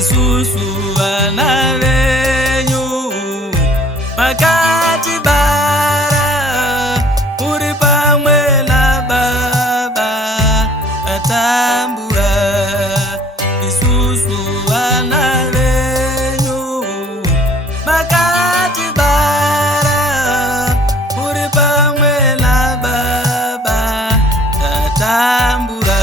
isusu vana venyu makatibara muri pamwe naBaba atambura. Isusu vana venyu makatibara muri pamwe naBaba atambura.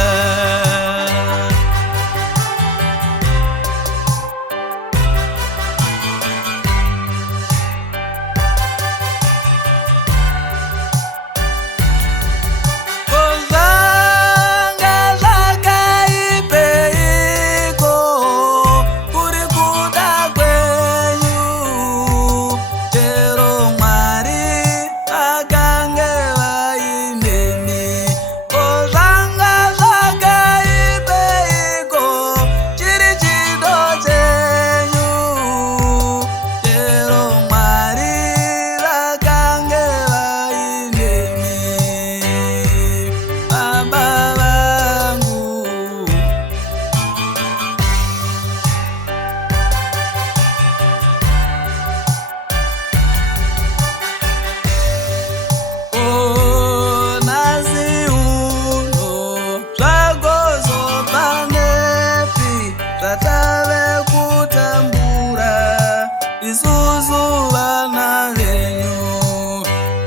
Isusu vana venyu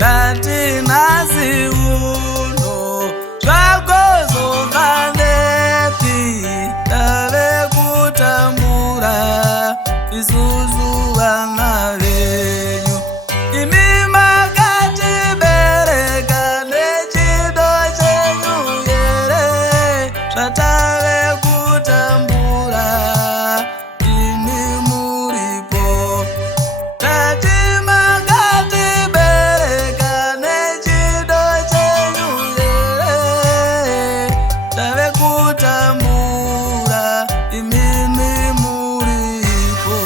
dati nazi uno zvagozova nepi tave kutambura. Isusu vana venyu imi makatibereka nechido chenyu here zvatave kutambura. Imi muripo dati makatibereka nechido chenyu here tave kutambura. Imimi muripo.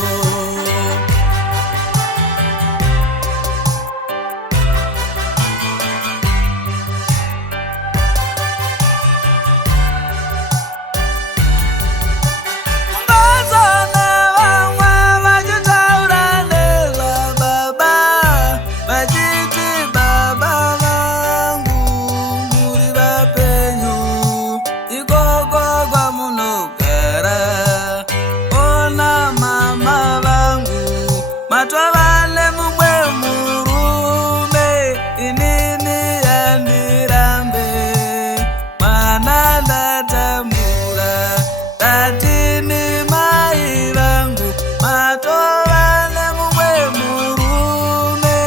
Ungazana vamwe vachitaura nezvaBaba vachiti Baba vangu muri vapenyu ikoko kwamunogara. Ona mama vangu matova nemumwe murume inini yandirambe mwana ndatambura. Datini mai vangu matova nemumwe murume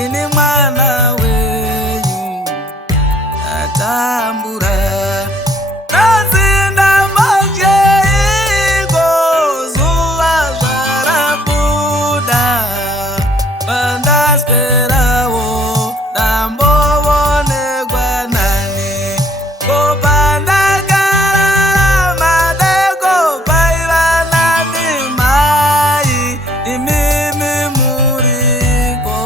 ini mwana wenyu ndatambura. Nazinda majeiko zuva zvarabuda pandaswerawo ndambovonekwa nani kopandagara madeko paiva nani mai. Imimi muriko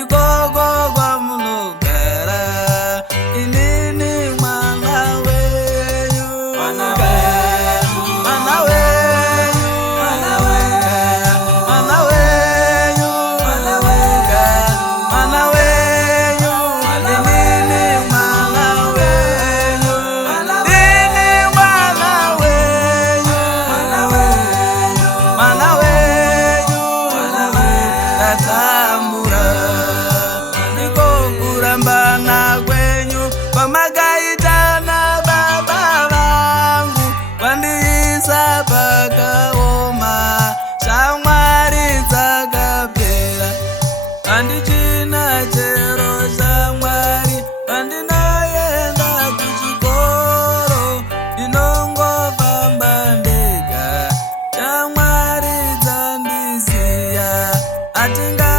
ikoko kwamunogara inini mwana wenyu mwana wenyu mwana wenyu mwana wenyu mwana wenyu mwana wenyu inini mwana wenyu inini mwana wenyu mwana wenyu ndatambura. Ndiko kurambana kwenyu kwamakaita naBaba vangu kwandiisa pakaoma shamwari dzakapera. Handichina chero shamwari pandinoenda kuchikoro ndinongofamba ndega. Shamwari dzandisiya atinga